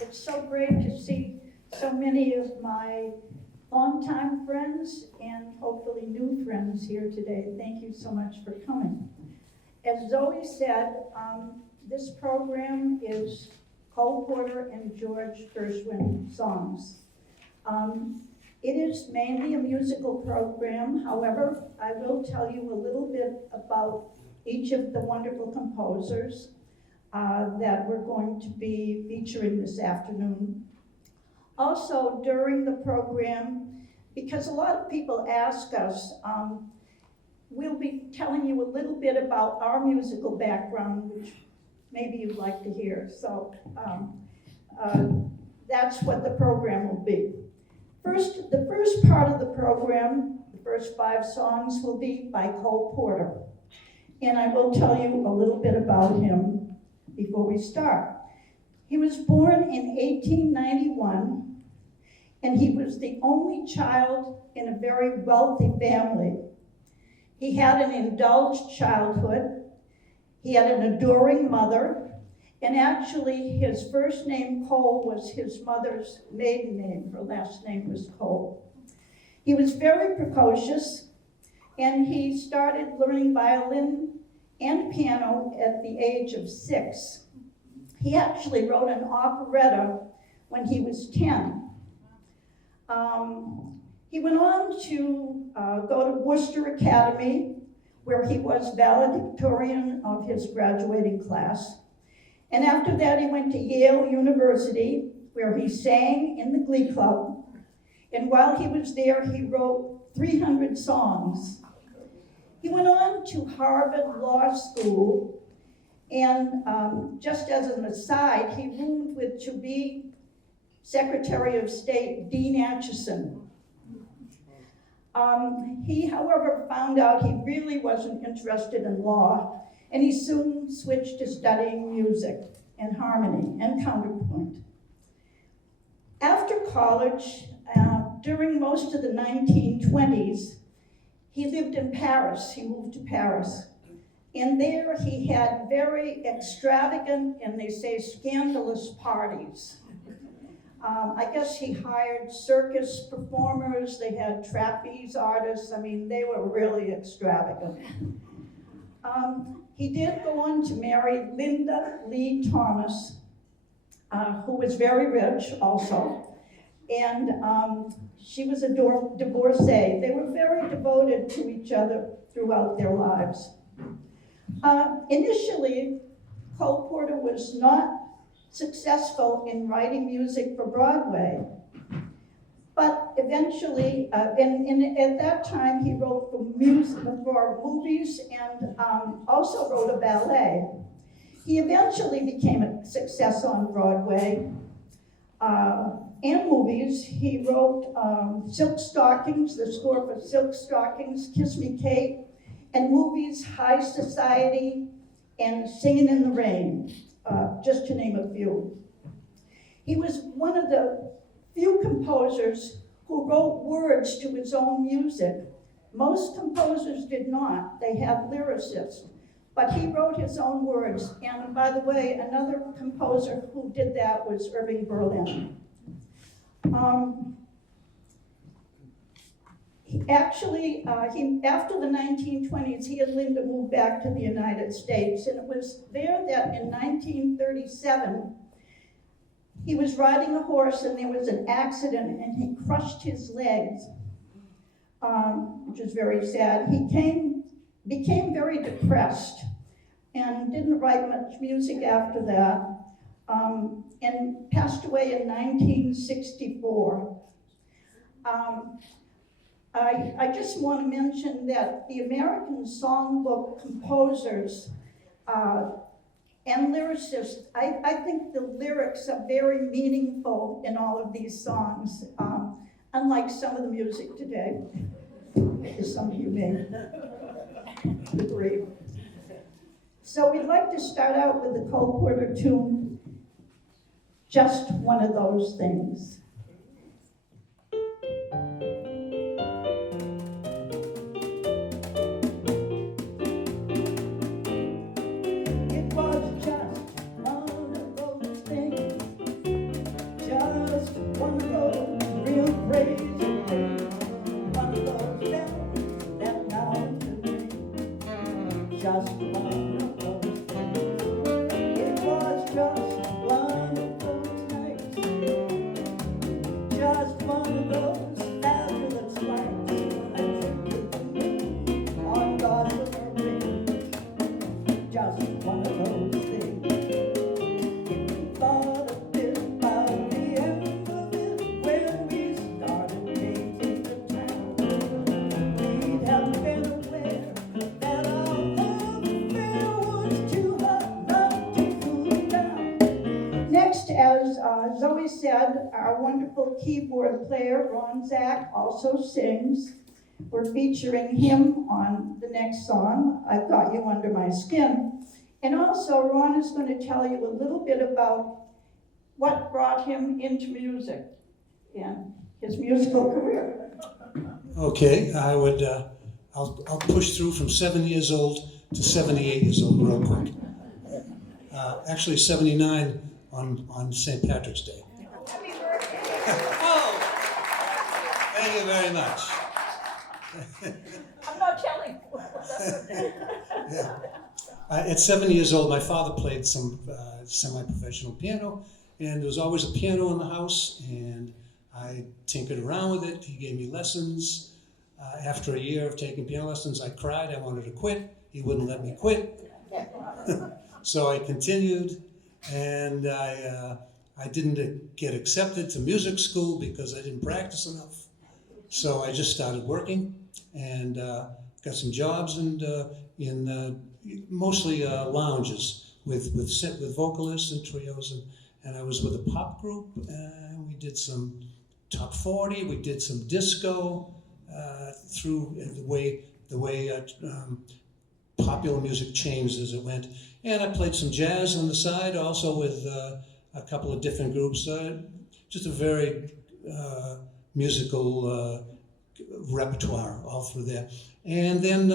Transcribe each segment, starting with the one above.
It's so great to see so many of my longtime friends and hopefully new friends here today. Thank you so much for coming. As Zoe said, this program is Cole Porter and George Gershwin songs. It is mainly a musical program. However, I will tell you a little bit about each of the wonderful composers that we're going to be featuring this afternoon. Also, during the program, because a lot of people ask us, we'll be telling you a little bit about our musical background, which maybe you'd like to hear. So that's what the program will be. The first part of the program, the first 5 songs, will be by Cole Porter. And I will tell you a little bit about him before we start. He was born in 1891, and he was the only child in a very wealthy family. He had an indulged childhood. He had an adoring mother. And actually, his first name, Cole, was his mother's maiden name. Her last name was Cole. He was very precocious, and he started learning violin and piano at the age of 6. He actually wrote an operetta when he was 10. He went on to go to Worcester Academy, where he was valedictorian of his graduating class. And after that, he went to Yale University, where he sang in the Glee Club. And while he was there, he wrote 300 songs. He went on to Harvard Law School, and just as an aside, he roomed with to-be Secretary of State Dean Acheson. He, however, found out he really wasn't interested in law, and he soon switched to studying music and harmony and counterpoint. After college, during most of the 1920s, he lived in Paris. He moved to Paris. And there he had very extravagant, and they say scandalous parties. I guess he hired circus performers. They had trapeze artists. I mean, they were really extravagant. He did go on to marry Linda Lee Thomas, who was very rich also. And she was a divorcee. They were very devoted to each other throughout their lives. Initially, Cole Porter was not successful in writing music for Broadway. But eventually, and at that time, he wrote for movies and also wrote a ballet. He eventually became a success on Broadway and movies. He wrote Silk Stockings, the score for Silk Stockings, Kiss Me Kate, and movies High Society and Singin' in the Rain, just to name a few. He was one of the few composers who wrote words to his own music. Most composers did not. They had lyricists. But he wrote his own words. And by the way, another composer who did that was Irving Berlin. After the 1920s, he and Linda moved back to the United States. And it was there that in 1937, he was riding a horse and there was an accident and he crushed his legs, which is very sad. He became very depressed and didn't write much music after that, and passed away in 1964. I just want to mention that the American Songbook composers and lyricists, I think the lyrics are very meaningful in all of these songs, unlike some of the music today, as some of you may agree. So we'd like to start out with the Cole Porter tune, Just One of Those Things. It was just one of those things. as Zoe said, our wonderful keyboard player, Ron Zack, also sings. We're featuring him on the next song, I've Got You Under My Skin. And also, Ron is going to tell you a little bit about what brought him into music and his musical career. Okay, I'll push through from 7 years old to 78 years old real quick. Actually 79 on St. Patrick's Day. Happy birthday. Oh, thank you very much. I'm not telling. Yeah. At 7 years old, my father played some semi-professional piano, and there was always a piano in the house, and I tinkered around with it. He gave me lessons. After a year of taking piano lessons, I cried. I wanted to quit. He wouldn't let me quit. So I continued, and I didn't get accepted to music school because I didn't practice enough. So I just started working and got some jobs in mostly lounges with vocalists and trios, and I was with a pop group, and we did some top 40, we did some disco through the way popular music changed as it went, and I played some jazz on the side also with a couple of different groups, just a very musical repertoire all through there. And then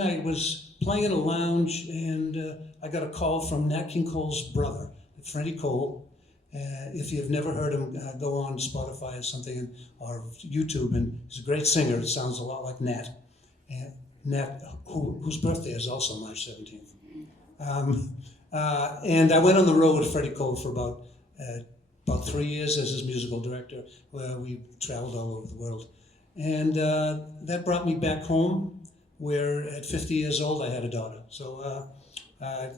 I was playing in a lounge, and I got a call from Nat King Cole's brother, Freddie Cole. If you've never heard him, go on Spotify or something, or YouTube, and he's a great singer. It sounds a lot like Nat. And Nat, whose birthday is also March 17th. And I went on the road with Freddie Cole for about 3 years as his musical director, where we traveled all over the world. And that brought me back home, where at 50 years old I had a daughter. So I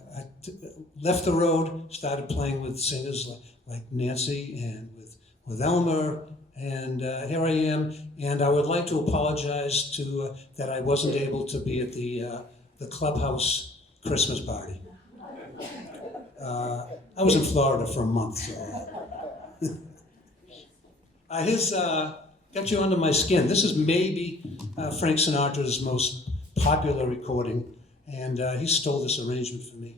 left the road, started playing with singers like Nancy and with Elmer, and here I am. And I would like to apologize to that I wasn't able to be at the clubhouse Christmas party. I was in Florida for a month, so. Here's Got You Under My Skin. This is maybe Frank Sinatra's most popular recording, and he stole this arrangement for me.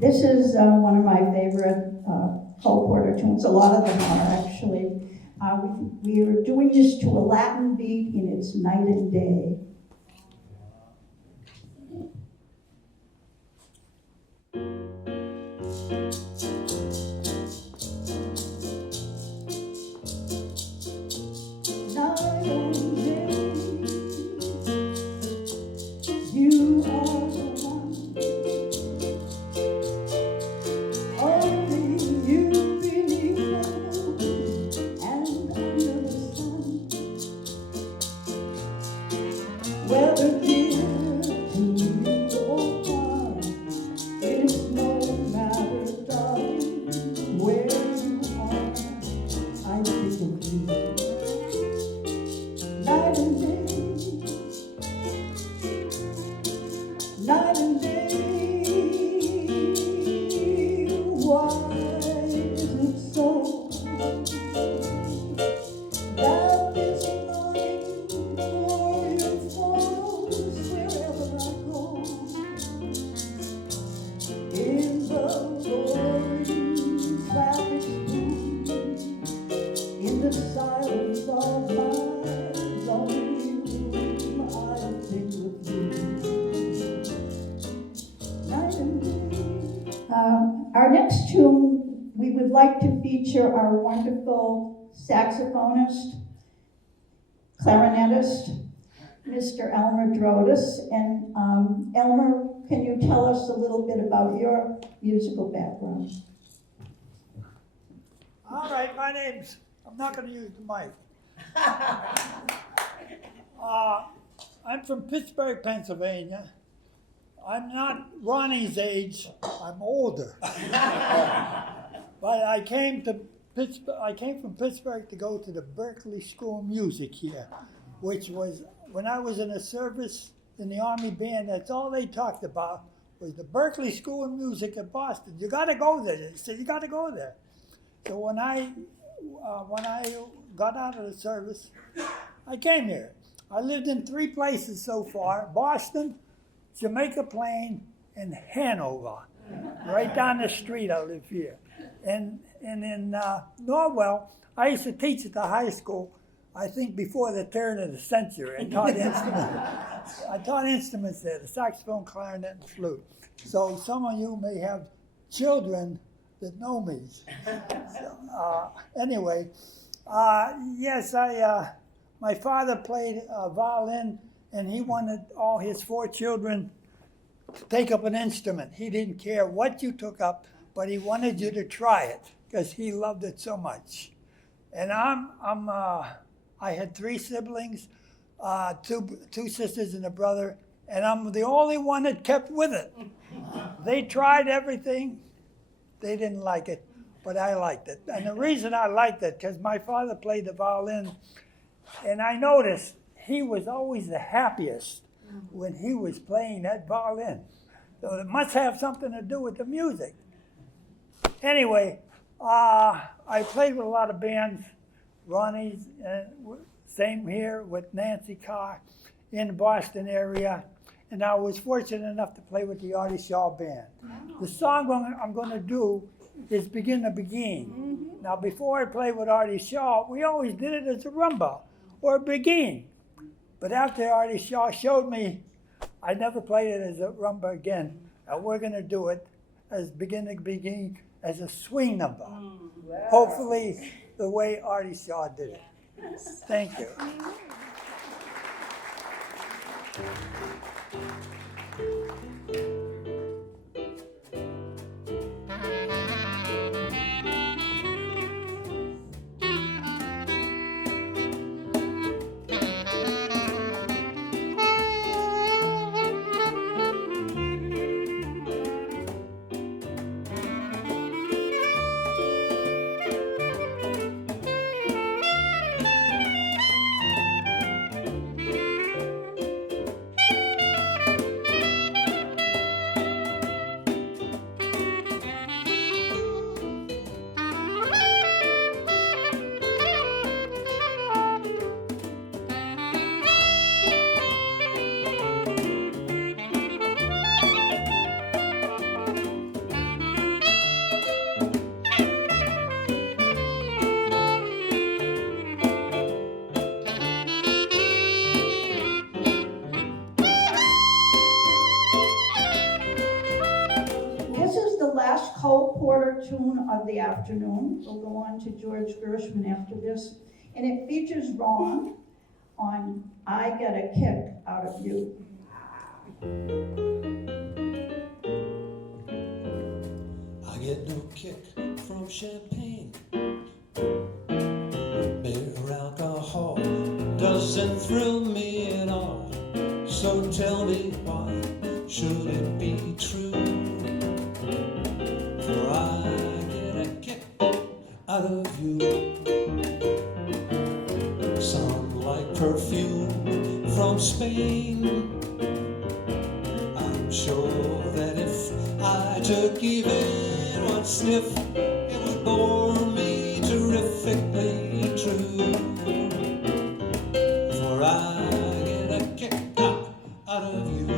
This is one of my favorite Cole Porter tunes. A lot of them are actually. We are doing this to a Latin beat in its night and day. Night and day, you are the one. Only you beneath the moon and under the sun. Whether dear to you or far, it's no matter, darling. Our next tune, we would like to feature our wonderful saxophonist, clarinetist, Mr. Elmer Drotos. And Elmer, can you tell us a little bit about your musical background? All right, I'm not going to use the mic. I'm from Pittsburgh, Pennsylvania. I'm not Ronnie's age, I'm older. But I came from Pittsburgh to go to the Berkeley School of Music here, which was, when I was in a service in the Army band, that's all they talked about was the Berkeley School of Music in Boston. You gotta go there. They said, you gotta go there. So when I got out of the service, I came here. I lived in 3 places so far: Boston, Jamaica Plain, and Hanover. Right down the street I live here. And in Norwell, I used to teach at the high school, I think before the turn of the century. I taught instruments there, the saxophone, clarinet, and flute. So some of you may have children that know me. So, anyway, yes, my father played violin, and he wanted all his 4 children to take up an instrument. He didn't care what you took up, but he wanted you to try it because he loved it so much. And I had 3 siblings, 2 sisters and a brother, and I'm the only one that kept with it. They tried everything. They didn't like it, but I liked it. And the reason I liked it, because my father played the violin, and I noticed he was always the happiest when he was playing that violin. So it must have something to do with the music. Anyway, I played with a lot of bands. Ronnie's, same here with Nancy Carr in the Boston area. And I was fortunate enough to play with the Artie Shaw Band. The song I'm going to do is Begin to Begin. Now, before I played with Artie Shaw, we always did it as a rumba or a begin. But after Artie Shaw showed me, I never played it as a rumba again. And we're going to do it as Begin to Begin as a swing number. Wow. Hopefully the way Artie Shaw did it. Thank you. Cole Porter tune of the afternoon. We'll go on to George Gershwin after this. And it features Ron on I Get a Kick Out of You. I get no kick from champagne. Mere alcohol doesn't thrill me at all. So tell me why should it be true? For I get a kick out of you. Some like perfume from Spain. I'm sure that if I took even one sniff, it would bore me terrifically true. For I get a kick out of you.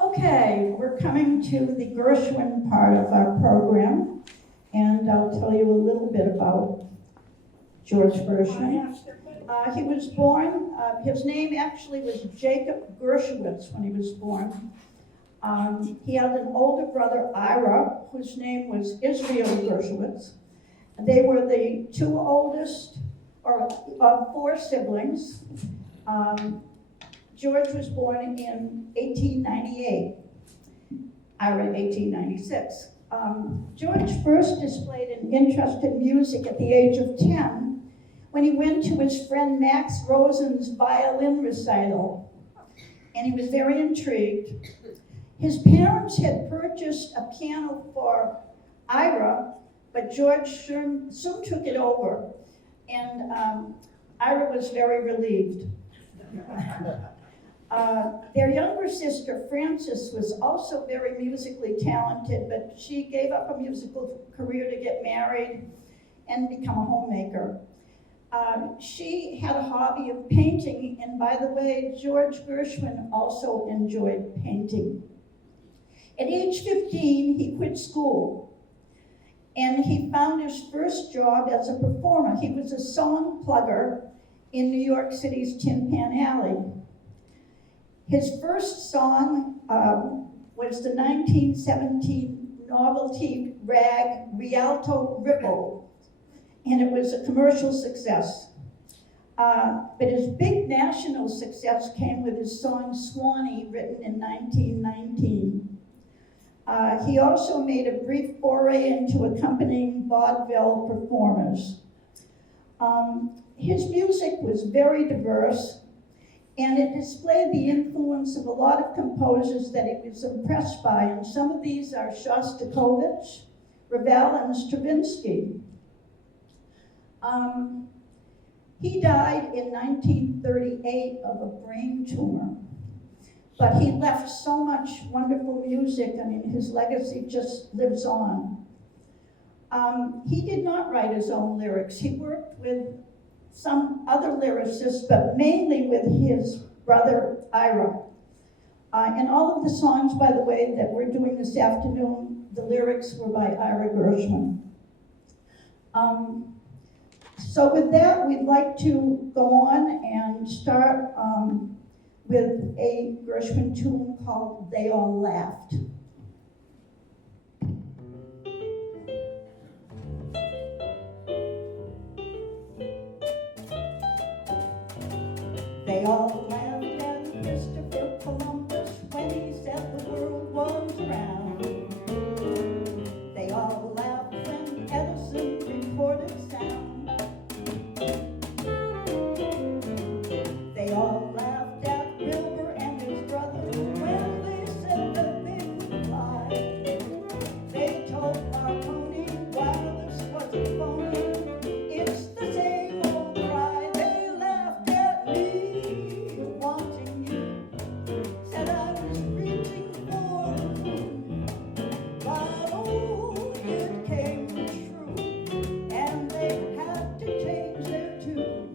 Okay, we're coming to the Gershwin part of our program, and I'll tell you a little bit about George Gershwin. He was born, his name actually was Jacob Gershowitz when he was born. He had an older brother, Ira, whose name was Israel Gershwin. They were the two oldest of four siblings. George was born in 1898, Ira 1896. George first displayed an interest in music at the age of 10 when he went to his friend Max Rosen's violin recital, and he was very intrigued. His parents had purchased a piano for Ira, but George soon took it over, and Ira was very relieved. Their younger sister, Frances, was also very musically talented, but she gave up a musical career to get married and become a homemaker. She had a hobby of painting, and by the way, George Gershwin also enjoyed painting. At age 15, he quit school, and he found his first job as a performer. He was a song plugger in New York City's Tin Pan Alley. His first song was the 1917 novelty rag Rialto Ripple, and it was a commercial success. But his big national success came with his song Swanee, written in 1919. He also made a brief foray into accompanying vaudeville performers. His music was very diverse, and it displayed the influence of a lot of composers that he was impressed by, and some of these are Shostakovich, Ravel, and Stravinsky. He died in 1938 of a brain tumor, but he left so much wonderful music. I mean, his legacy just lives on. He did not write his own lyrics. He worked with some other lyricists, but mainly with his brother, Ira. And all of the songs, by the way, that we're doing this afternoon, the lyrics were by Ira Gershwin. So with that, we'd like to go on and start with a Gershwin tune called They All Laughed. They all laughed at Christopher Columbus when he said the world was round. They all laughed when Edison recorded sound. They all laughed at Wilbur and his brother when they said that they could fly. They told Marconi wireless was a phony. It's the same old cry. They laughed at me, wanting you. Said I was reaching for the moon. But oh, it came true, and they had to change their tune.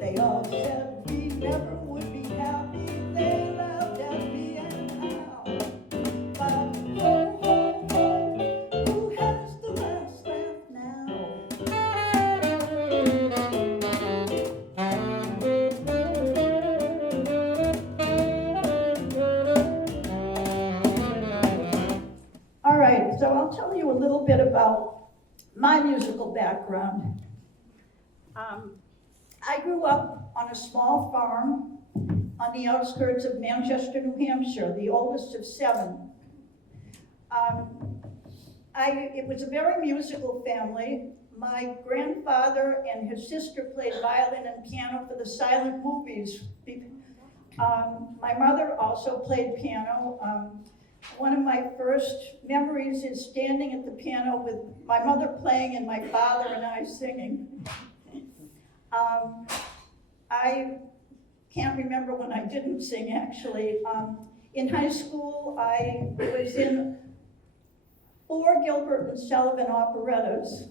They all said we never would be happy. They laughed at me and how. But ho, ho, ho, who has the last laugh now? All right, so I'll tell you a little bit about my musical background. I grew up on a small farm on the outskirts of Manchester, New Hampshire, the oldest of 7. It was a very musical family. My grandfather and his sister played violin and piano for the silent movies. My mother also played piano. One of my first memories is standing at the piano with my mother playing and my father and I singing. I can't remember when I didn't sing, actually. In high school, I was in 4 Gilbert and Sullivan operettas.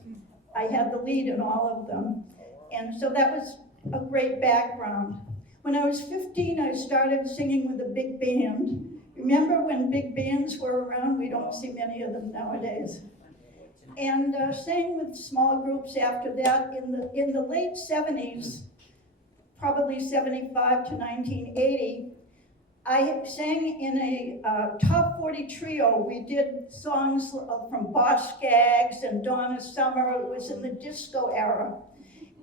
I had the lead in all of them, and so that was a great background. When I was 15, I started singing with a big band. Remember when big bands were around? We don't see many of them nowadays. And sang with small groups after that. In the late 70s, probably 75 to 1980, I sang in a top 40 trio. We did songs from Boss Skaggs and Donna Summer. It was in the disco era.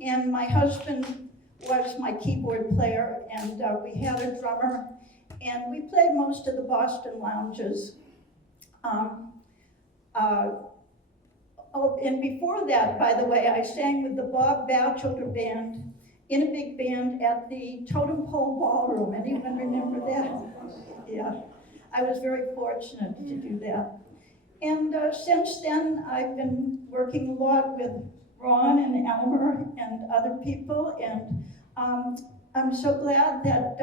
And my husband was my keyboard player, and we had a drummer, and we played most of the Boston lounges. And before that, by the way, I sang with the Bob Batchelder Band in a big band at the Totem Pole Ballroom. Anyone remember that? Yeah, I was very fortunate to do that. And since then, I've been working a lot with Ron and Elmer and other people, and I'm so glad that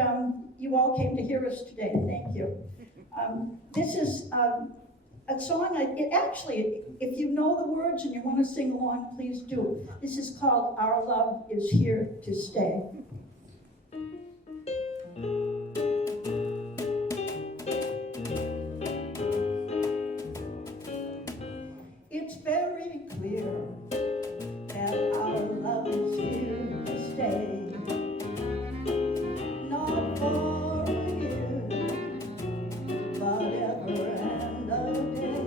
you all came to hear us today. Thank you. This is a song, actually, if you know the words and you want to sing along, please do. This is called Our Love Is Here to Stay. It's very clear that our love is here to stay. Not for a year, but ever and a day.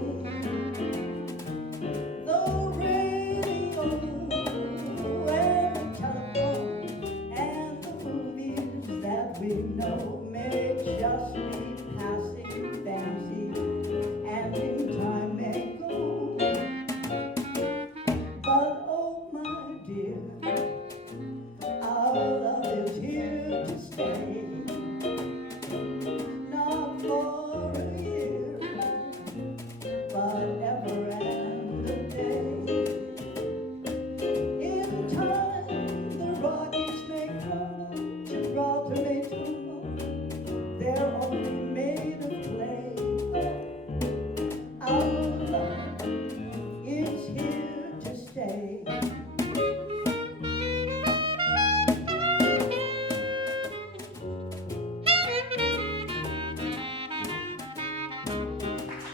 The radio and the telephone and the movies that we know may just be passing fancy, and in time may go. But oh my dear, our love is here to stay. Not for a year, but ever and a day. In time the Rockies may crumble, Gibraltar may tumble, they're only made of clay. Our love is here to stay.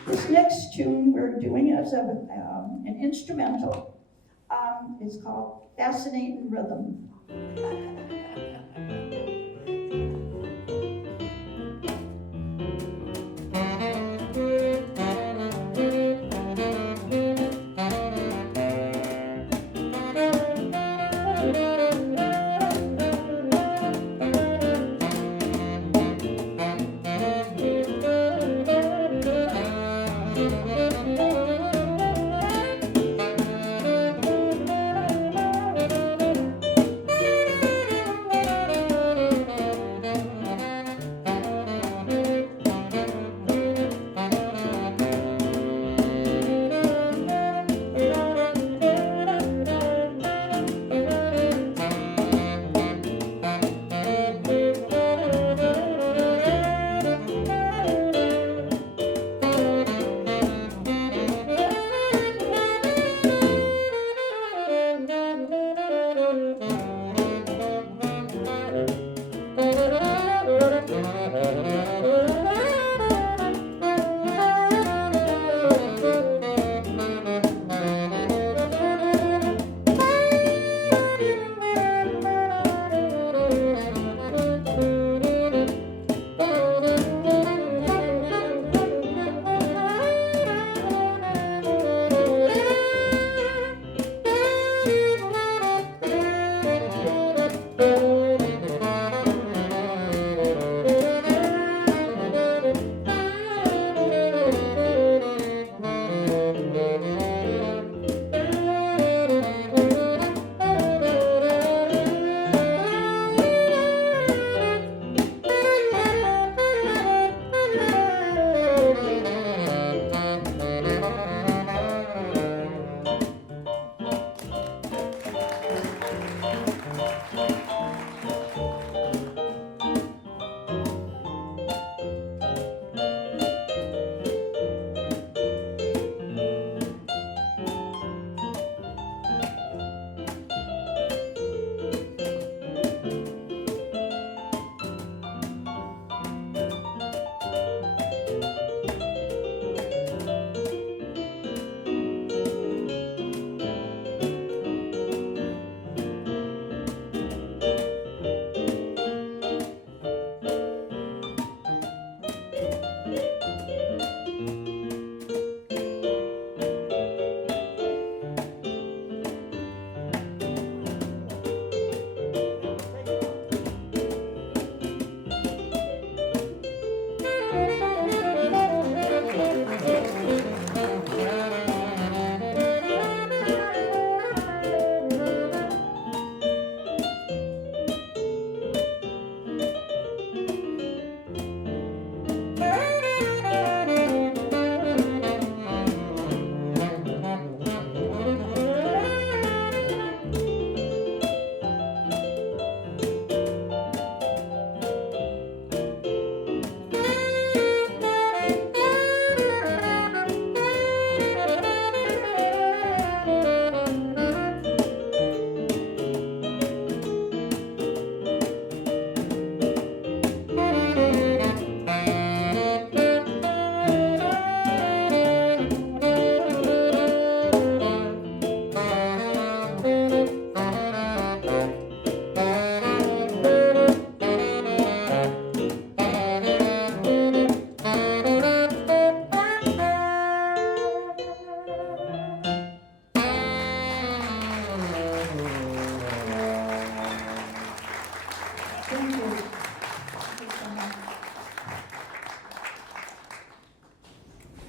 This next tune we're doing as an instrumental is called Fascinating Rhythm.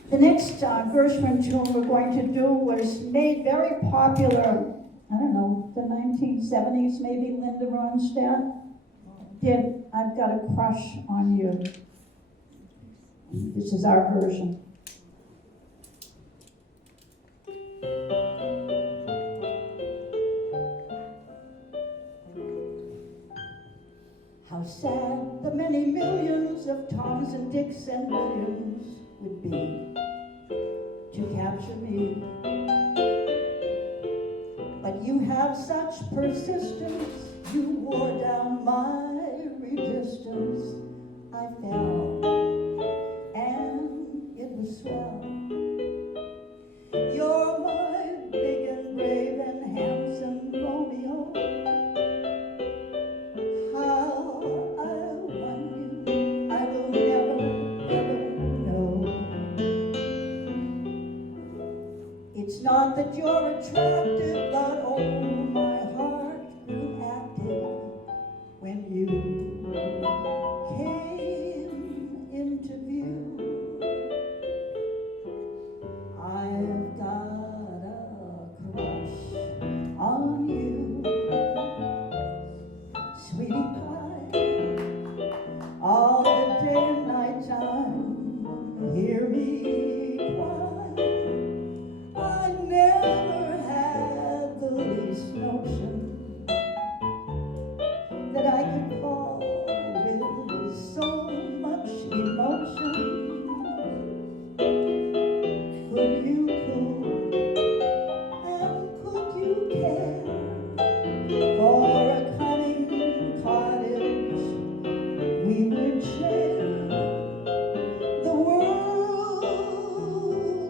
The next Gershwin tune we're going to do was made very popular, I don't know, the 1970s, maybe Linda Ronstadt did I've Got a Crush on You. This is our version. How sad the many millions of Toms and Dicks and Williams would be to capture me. But you have such persistence, you wore down my resistance. I fell, and it was swell. You're my big and brave and handsome Romeo. How I won you, I will never, ever know. It's not that you're attractive, but oh, my heart grew active when you came into view. I've got a crush on you, sweetie pie, all the day and night time. Hear me cry. I never had the least notion that I could fall with so much emotion. Could you cool and could you care for a cunning cottage we would share? The world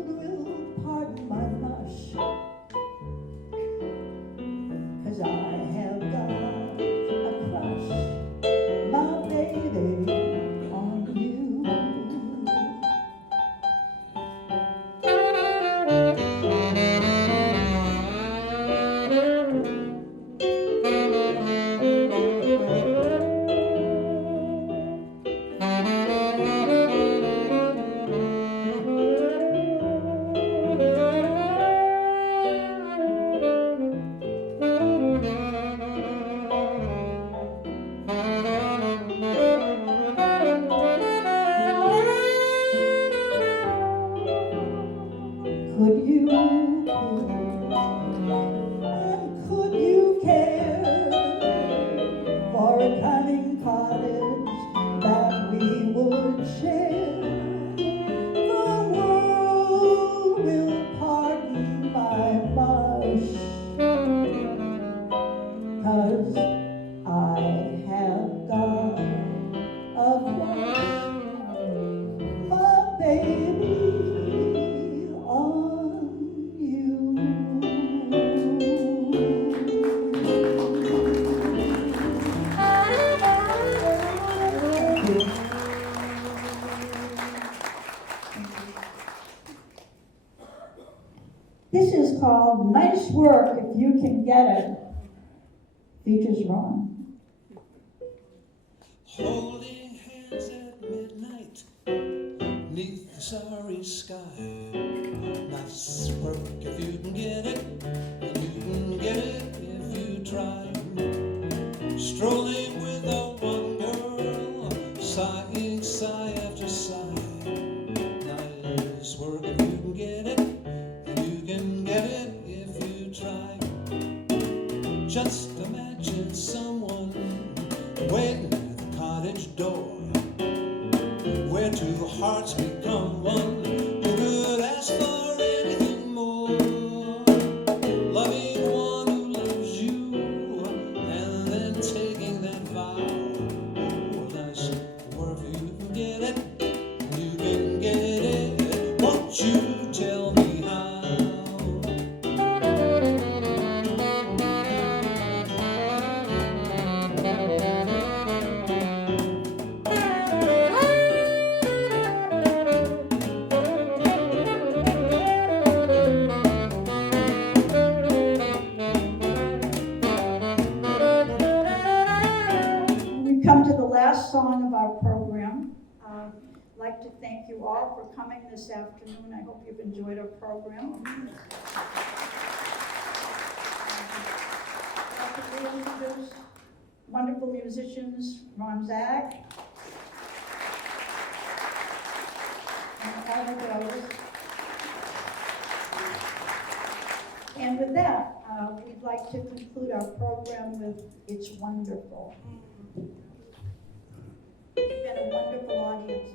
will pardon my mush, 'cause I have got a crush, my baby, on you. Could you cool and could you care for a cunning cottage that we would share? The world will pardon my mush, 'cause I have got a crush, my baby, on you. This is called Nice Work If You Can Get It. Features Ron. Holding hands at midnight, neath the starry sky. Nice work if you can get it, and you can get it if you try. Strolling with a one girl, sighing sigh after sigh. Nice work if you can get it, and you can get it if you try. Just imagine someone waiting at the cottage door, where two hearts become one. Who could ask for anything more? Loving one who loves you, and then taking that vow. Oh, nice work if you can get it, and you can get it. Won't you tell me how? like to thank you all for coming this afternoon. I hope you've enjoyed our program. I'd like to reintroduce wonderful musicians, Ron Zack and Elmer Drotos. And with that, we'd like to conclude our program with It's Wonderful. You've been a wonderful audience.